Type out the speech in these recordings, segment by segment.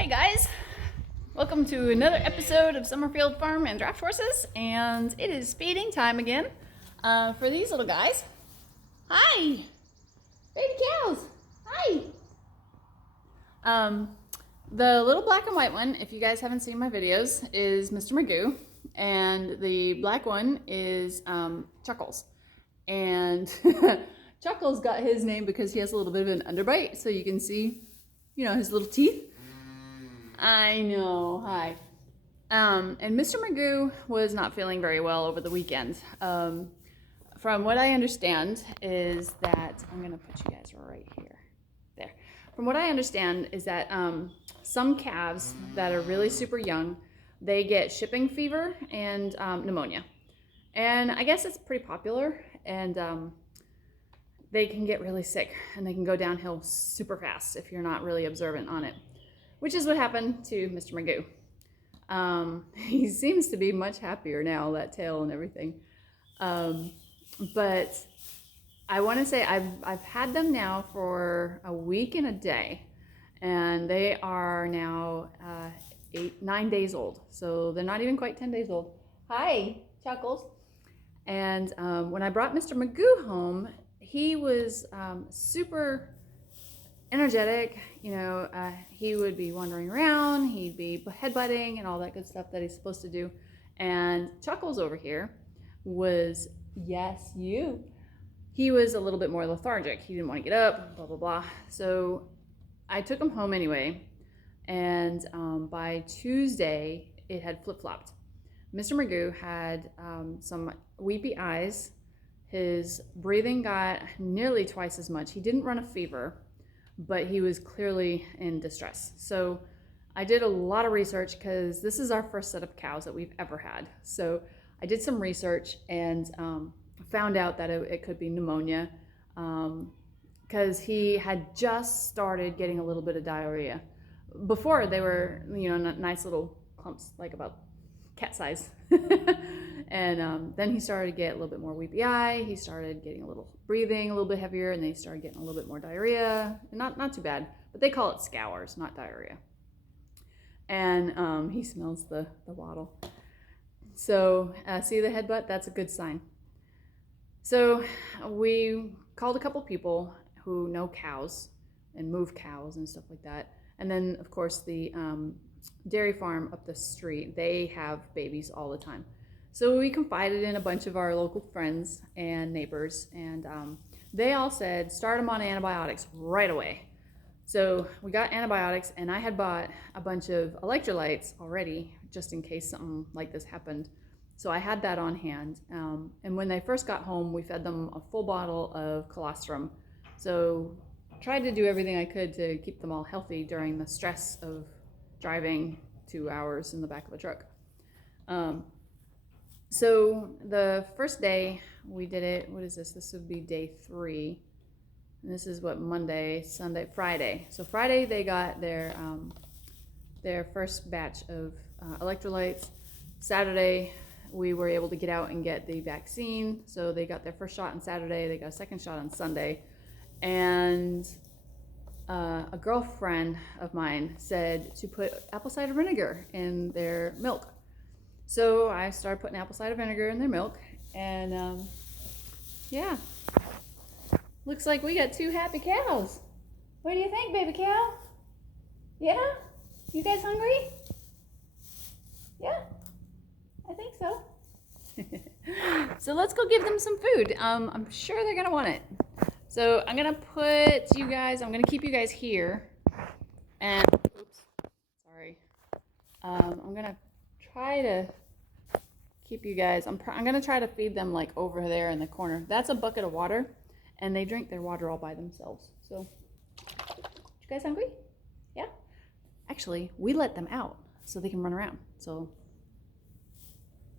Hey guys, welcome to another episode of Summerfield Farm and Draft Horses, and it is feeding time again for these little guys. Hi, baby cows. Hi. The little black and white one, if you guys haven't seen my videos, is Mr. Magoo, and the black one is Chuckles. And Chuckles got his name because he has a little bit of an underbite, so you can see, his little teeth. I know, hi. And Mr. Magoo was not feeling very well over the weekend. From what I understand is that, I'm gonna put you guys right here, there. From what I understand is that some calves that are really super young, they get shipping fever and pneumonia. And I guess it's pretty popular, and they can get really sick and they can go downhill super fast if you're not really observant on it. Which is what happened to Mr. Magoo. He seems to be much happier now, that tail and everything. But I want to say I've had them now for a week and a day, and they are now 9 days old. So they're not even quite 10 days old. Hi, Chuckles. And when I brought Mr. Magoo home, he was super energetic. He would be wandering around, he'd be headbutting and all that good stuff that he's supposed to do. And Chuckles over here was, yes, you. He was a little bit more lethargic. He didn't want to get up, blah, blah, blah. So I took him home anyway. And by Tuesday, it had flip-flopped. Mr. Magoo had some weepy eyes. His breathing got nearly twice as much. He didn't run a fever, but he was clearly in distress. So I did a lot of research because this is our first set of cows that we've ever had. So I did some research and found out that it could be pneumonia because he had just started getting a little bit of diarrhea. Before they were, nice little clumps, like about cat size. And then he started to get a little bit more weepy eye. He started getting breathing a little bit heavier, and then he started getting a little bit more diarrhea. Not too bad, but they call it scours, not diarrhea. And he smells the wattle. So see the headbutt? That's a good sign. So we called a couple people who know cows and move cows and stuff like that. And then, of course, the dairy farm up the street, they have babies all the time. So we confided in a bunch of our local friends and neighbors, and they all said, start them on antibiotics right away. So we got antibiotics, and I had bought a bunch of electrolytes already, just in case something like this happened. So I had that on hand. And when they first got home, we fed them a full bottle of colostrum. So I tried to do everything I could to keep them all healthy during the stress of driving 2 hours in the back of a truck. So the first day we did it, what is this? This would be day 3. And this is what, Monday, Sunday, Friday. So Friday they got their first batch of electrolytes. Saturday we were able to get out and get the vaccine. So they got their first shot on Saturday, they got a second shot on Sunday. And a girlfriend of mine said to put apple cider vinegar in their milk. So I started putting apple cider vinegar in their milk, and yeah, looks like we got 2 happy cows. What do you think, baby cow? Yeah? You guys hungry? Yeah? I think so. So let's go give them some food. I'm sure they're gonna want it. So I'm gonna keep you guys here, and oops, sorry. I'm gonna try to keep you guys. I'm gonna try to feed them like over there in the corner. That's a bucket of water, and they drink their water all by themselves. So, you guys hungry? Yeah. Actually, we let them out so they can run around. So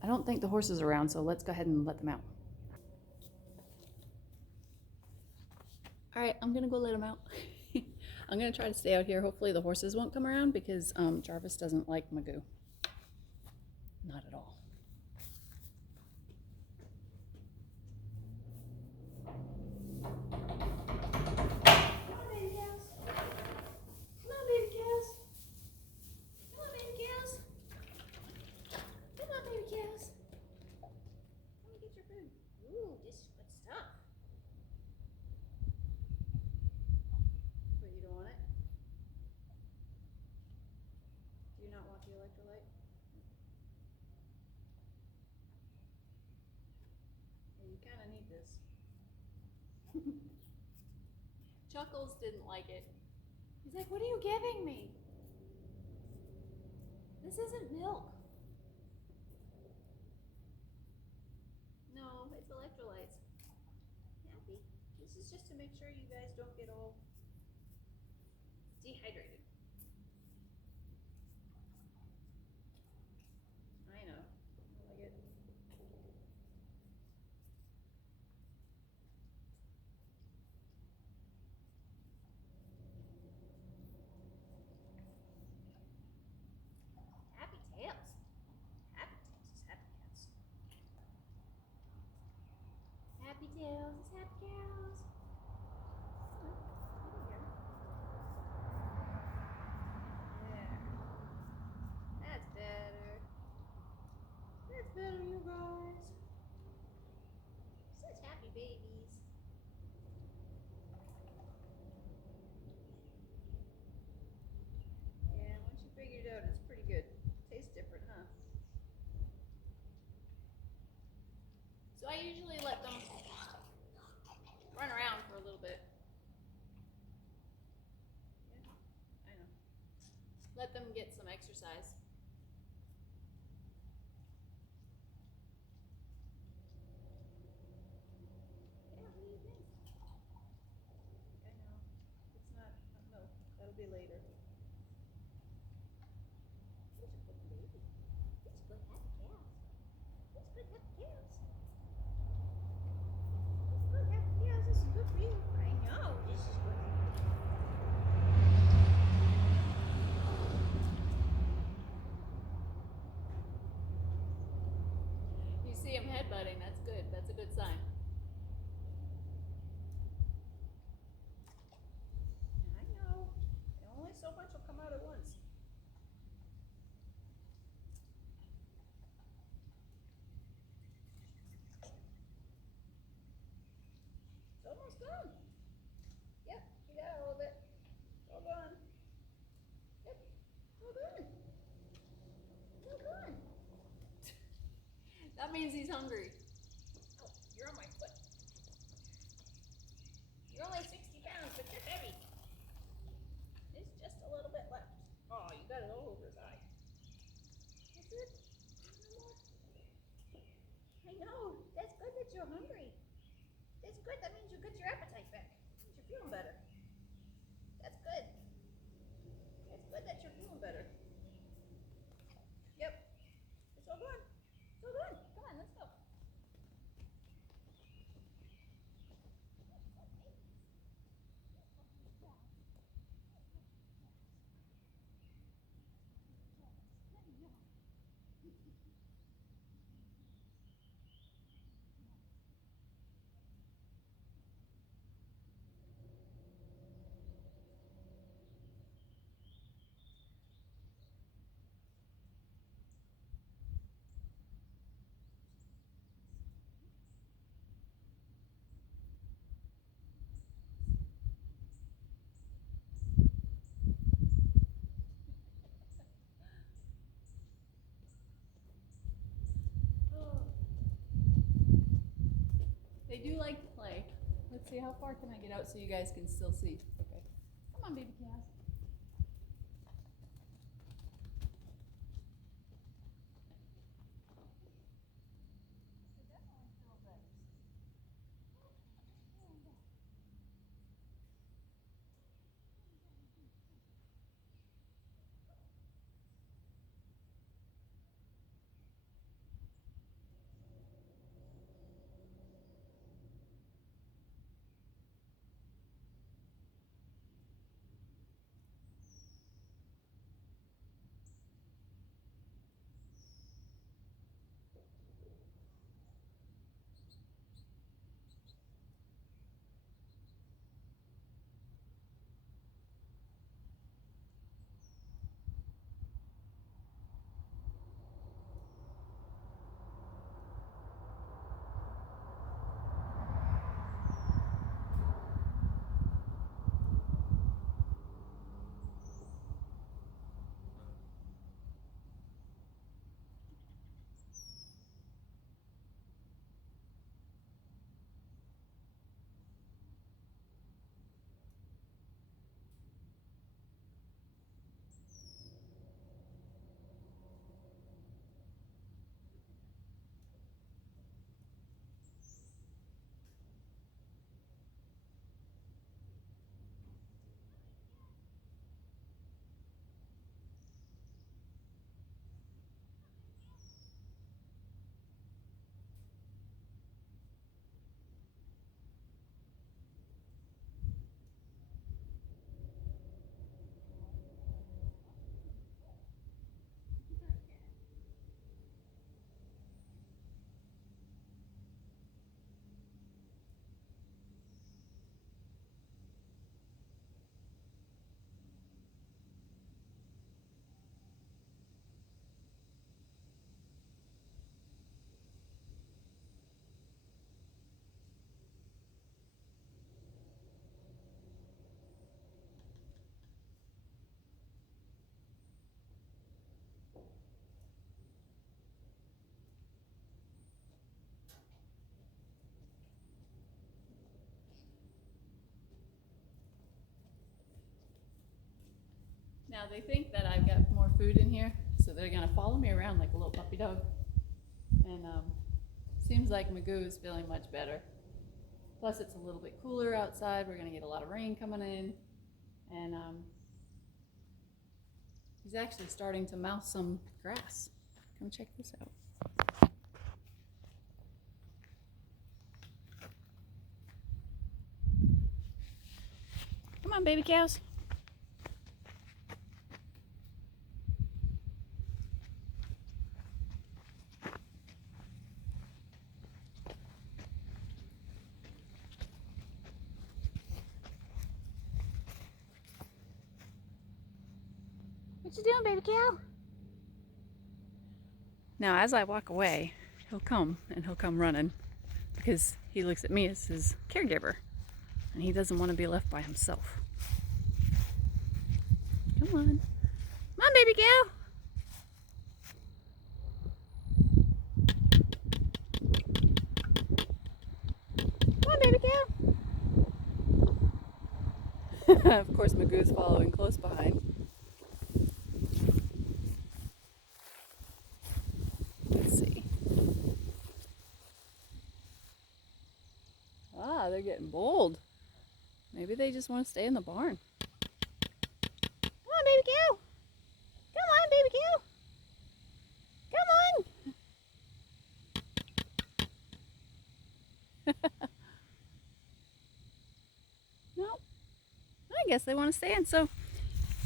I don't think the horse is around, so let's go ahead and let them out. All right, I'm gonna go let them out. I'm gonna try to stay out here. Hopefully the horses won't come around because Jarvis doesn't like Magoo. Not at all. Come on, baby cows. Come on, baby cows. off the electrolyte. Yeah, you kind of need this. Chuckles didn't like it. He's like, what are you giving me? This isn't milk. No, it's electrolytes. Happy. This is just to make sure you guys don't get all dehydrated. I know. I like it. Happy tails. Happy tails is happy cats. Happy tails is happy cows. There. That's better. That's better, you guys. Such happy babies. Yeah, once you figure it out, it's pretty good. Tastes different, huh? So I usually let them run around for a little bit. Yeah, I know. Let them get some exercise. Yeah, what do you think? I know. It's not milk. That'll be later. Here's a good baby. Here's good happy cows. Here's good happy cows. Here's good happy cows. This is good for you. I know. This is good for you. You see him headbutting. That's good. That's a good sign. I know. Only so much will come out at once. It's almost done. Yep, you got all of it. It's all done. Yep, it's all done. It's all done. That means he's hungry. Oh, you're on my foot. You're only 60 pounds, but you're heavy. There's just a little bit left. Oh, you got it all over his eye. That's it. I know. That's good that you're hungry. That's good. That means you get your appetite back. That means you're feeling better. That's good. It's good that you're feeling better. Yep. It's all done. It's all done. Come on, let's go. They do like to play. Let's see, how far can I get out so you guys can still see? Okay. Come on, baby calf. they think that I've got more food in here, so they're gonna follow me around like a little puppy dog. And seems like Magoo is feeling much better. Plus it's a little bit cooler outside. We're gonna get a lot of rain coming in. And he's actually starting to mouth some grass. Come check this out. Come on, baby cows. What you doing, baby cow? Now, as I walk away, he'll come running because he looks at me as his caregiver and he doesn't want to be left by himself. Come on. Come on, baby cow. Come on, baby cow. Of course, Magoo's following close behind. Let's see. Ah, they're getting bold. Maybe they just want to stay in the barn. Come on, baby cow. Come on, baby cow. Come on. No, I guess they want to stay in. So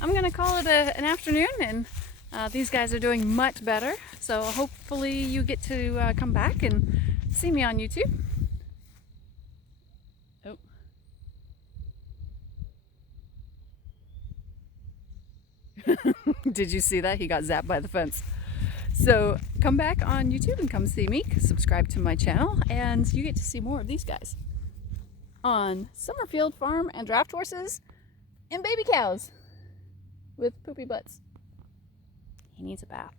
I'm going to call it an afternoon, and these guys are doing much better. So hopefully you get to come back and see me on YouTube. Oh. Did you see that? He got zapped by the fence. So come back on YouTube and come see me. Subscribe to my channel, and you get to see more of these guys on Summerfield Farm and draft horses and baby cows with poopy butts. He needs a bath.